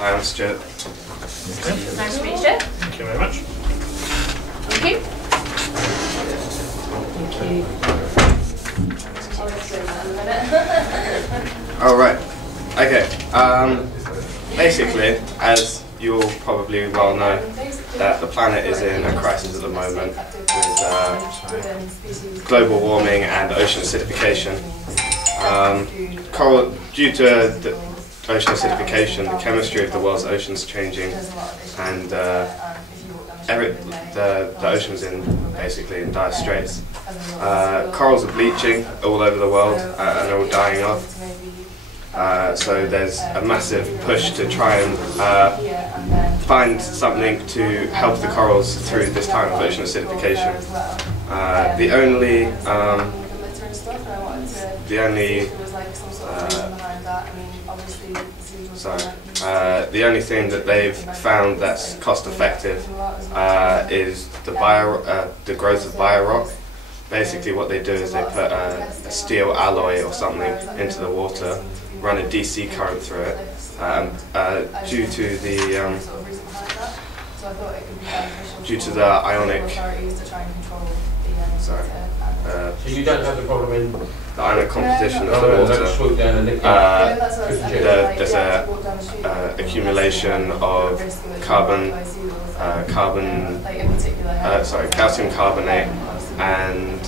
Hi, I'm Stuart. Nice to meet you. Thank you very much. Thank you. All right. Okay. Basically, as you'll probably well know, that the planet is in a crisis at the moment with global warming and ocean acidification. Due to the ocean acidification, the chemistry of the world's oceans changing, and the ocean's basically in dire straits. Corals are bleaching all over the world and are all dying off. So there's a massive push to try and find something to help the corals through this time of ocean acidification. The only thing that they've found that's cost effective is the growth of biorock. Basically what they do is they put a steel alloy or something into the water, run a DC current through it. Due to the ionic, so you don't have the problem in the ionic composition of the water. There's a accumulation of calcium carbonate and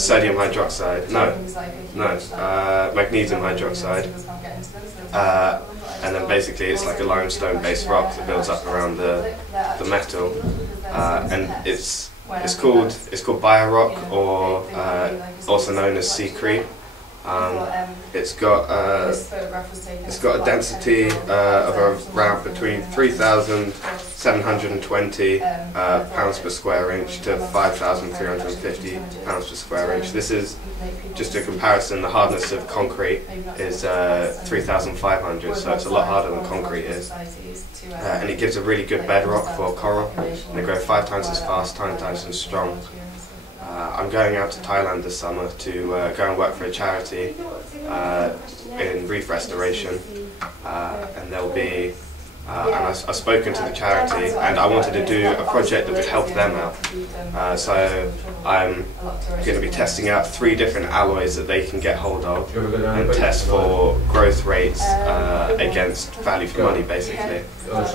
sodium hydroxide. Magnesium hydroxide. And then basically it's like a limestone-based rock that builds up around the metal, and it's called biorock, or also known as secrete. It's got a density of around between 3,720 pounds per square inch to 5,350 pounds per square inch. This is just a comparison. The hardness of concrete is 3,500, so it's a lot harder than concrete is. And it gives a really good bedrock for coral. And they grow 5 times as fast, 10 times as strong. I'm going out to Thailand this summer to go and work for a charity in reef restoration, and there'll be. And I've spoken to the charity, and I wanted to do a project that would help them out. So I'm going to be testing out 3 different alloys that they can get hold of and test for growth rates against value for money, basically. And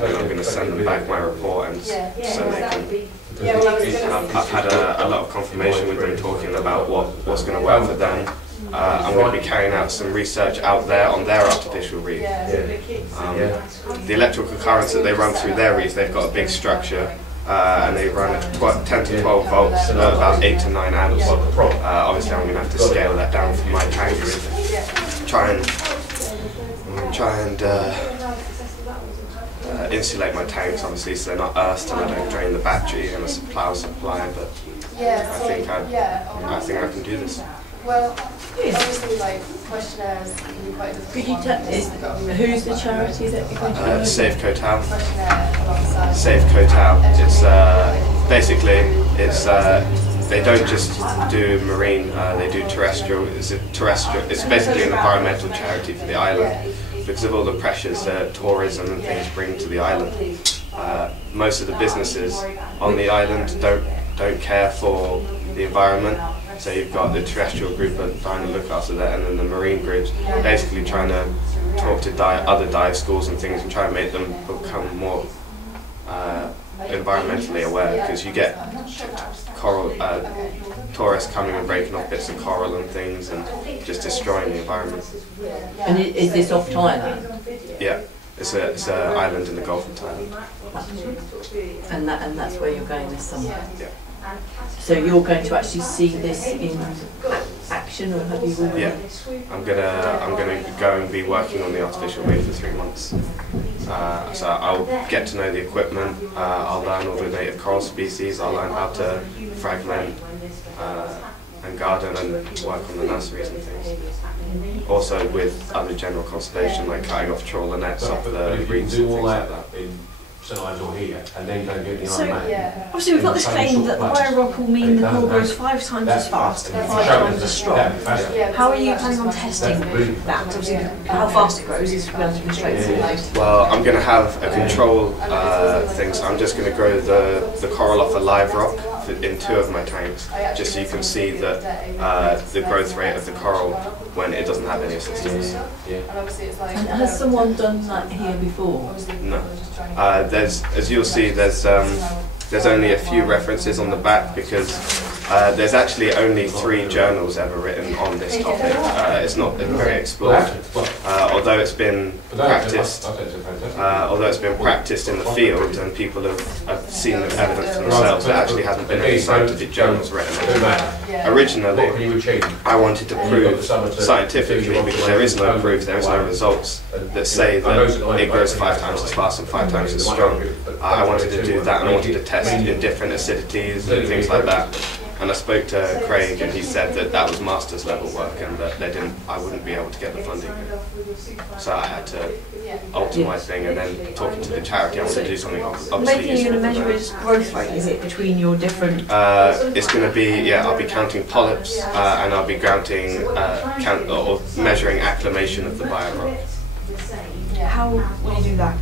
then I'm going to send them back my report, and so they can. I've had a lot of confirmation with them talking about what's going to work for them. I'm going to be carrying out some research out there on their artificial reef. The electrical currents that they run through their reef, they've got a big structure, and they run at 10 to 12 volts, about 8 to 9 amps. Obviously I'm going to have to scale that down for my tank reef. Try and insulate my tanks, obviously, so they're not earthed and I don't drain the battery and the power supply. But I think I can do this. Well, obviously, like questionnaires can be quite difficult. Could you who's the charity that you're going to Save Kotal. Save Kotal. It's basically they don't just do marine. They do terrestrial. It's basically an environmental charity for the island because of all the pressures that tourism and things bring to the island. Most of the businesses on the island don't care for the environment. So you've got the terrestrial group trying to look after that, and then the marine groups basically trying to talk to other dive schools and things and try and make them become more environmentally aware, because you get coral tourists coming and breaking off bits of coral and things and just destroying the environment. And is this off Thailand? Yeah, it's an island in the Gulf of Thailand. And that's where you're going this summer? Yeah. So you're going to actually see this in action, or have you already? Yeah, I'm gonna go and be working on the artificial reef for 3 months. So I'll get to know the equipment. I'll learn all the native coral species. I'll learn how to fragment and garden and work on the nurseries and things. Also with other general conservation, like cutting off trawler nets off the reefs and things like that. size or here, and then go and do it in the So- Iron Man. Yeah. Obviously, we've got this claim that the biorock will mean the coral grows 5 times as fast and 5 times as strong. How are you planning on testing that? Obviously, how fast it grows is relatively straightforward. Well, I'm going to have a control thing, so I'm just going to grow the coral off a live rock in 2 of my tanks, just so you can see the growth rate of the coral when it doesn't have any assistance. And has someone done that here before? No. As you'll see, there's only a few references on the back because there's actually only 3 journals ever written on this topic. It's not very explored, although it's been practiced. Although it's been practiced in the field and people have seen the evidence for themselves, there actually hasn't been any scientific journals written on it. Originally, I wanted to prove scientifically, because there is no proof, there is no results that say that it grows 5 times as fast and 5 times as strong. I wanted to do that, and I wanted to test in different acidities and things like that. And I spoke to Craig, and he said that that was master's level work, and that I wouldn't be able to get the funding. So I had to alter my thing, and then talking to the charity, I wanted to do something obviously Making you useful going to for measure them. its growth rate, is it, between your different... It's going to be, I'll be counting polyps, and I'll be counting, or measuring acclimation of the biorock. How will you do that?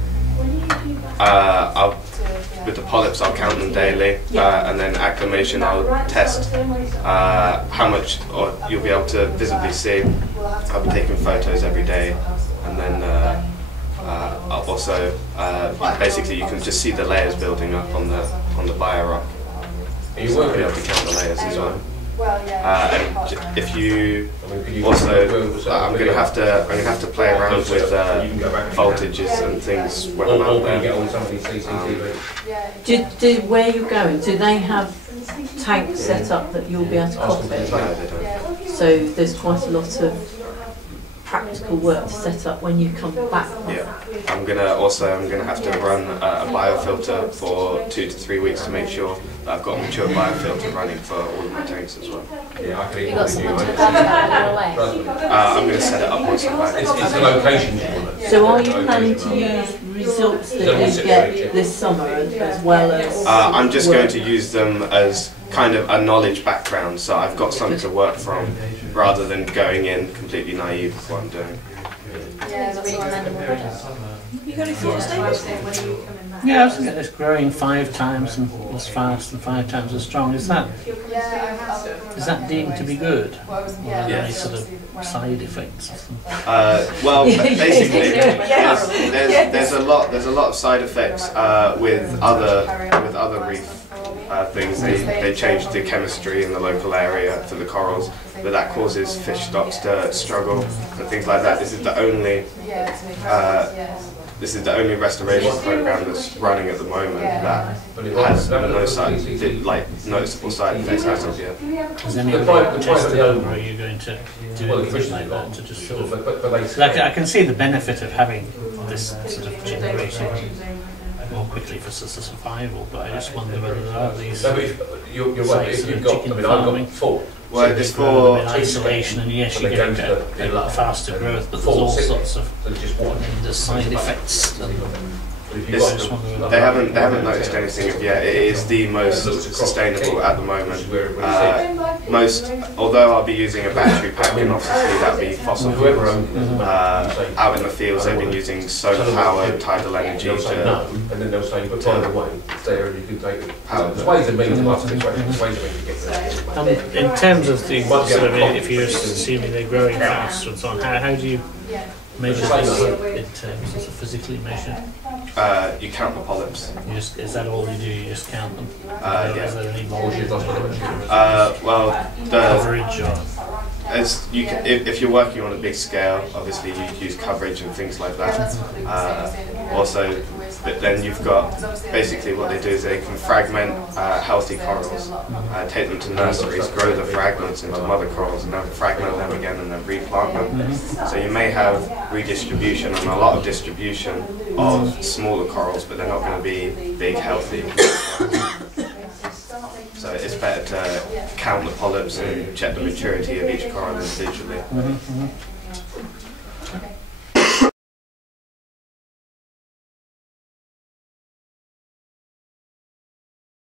With the polyps, I'll count them daily, and then acclimation, I'll test how much, or you'll be able to visibly see. I'll be taking photos every day, and then I'll also basically you can just see the layers building up on the biorock. So I'll be able to count the layers as well. And if you also, I'm going to have to play around with voltages and things when I'm out there. Where you're going, do they have tanks set up that you'll be able to cultivate? No, they don't. So there's quite a lot of practical work to set up when you come back. Yeah, I'm gonna have to run a biofilter for 2 to 3 weeks to make sure that I've got a mature biofilter running for all of my tanks as well. You got someone to help that away? I'm gonna set it up once I'm back. It's the location you want it. So are you planning to use results that you get this summer as well as... I'm just going to use them as kind of a knowledge background, so I've got something to work from rather than going in completely naive with what I'm doing. Yeah, that's recommendable product. You got any thoughts, David? Yeah, I was looking at this growing 5 times as fast and 5 times as strong. Is that deemed to be good? Or are there any sort of side effects or something? Well, basically, there's a lot of side effects with other reef things. They changed the chemistry in the local area for the corals, but that causes fish stocks to struggle and things like that. This is the only restoration program that's running at the moment that has no noticeable side effects as of yet. Is any of it tested, or are you going to do anything like that to just sort of... Like, I can see the benefit of having this sort of generation more quickly for survival, but I just wonder whether there are these You're right, sites if of you've got, chicken I've farming. got 4. Well, it's in for isolation, and yes, you get a faster growth, but there's all sorts of tremendous side effects. They haven't noticed anything of yet. It is the most sustainable at the moment. Although I'll be using a battery pack, and obviously that'll be fossil fuels. Out in the fields, they've been using solar power, tidal energy to and then they'll say, but by the way, it's there and you can take it. There's ways and means of asking questions, there's ways and means to get there. In terms of the sort of, if you're assuming they're growing faster and so on, how do you measure this in terms of physically measure? you count the polyps. Is that all you do? You just count them? Yeah. Is there any motion? Well, Coverage or... if you're working on a big scale, obviously you use coverage and things like that. Also, but then you've got, basically what they do is they can fragment healthy corals, take them to nurseries, grow the fragments into mother corals, and then fragment them again and then replant them. So you may have redistribution and a lot of distribution of smaller corals, but they're not going to be big, healthy. So it's better to count the polyps and check the maturity of each coral individually.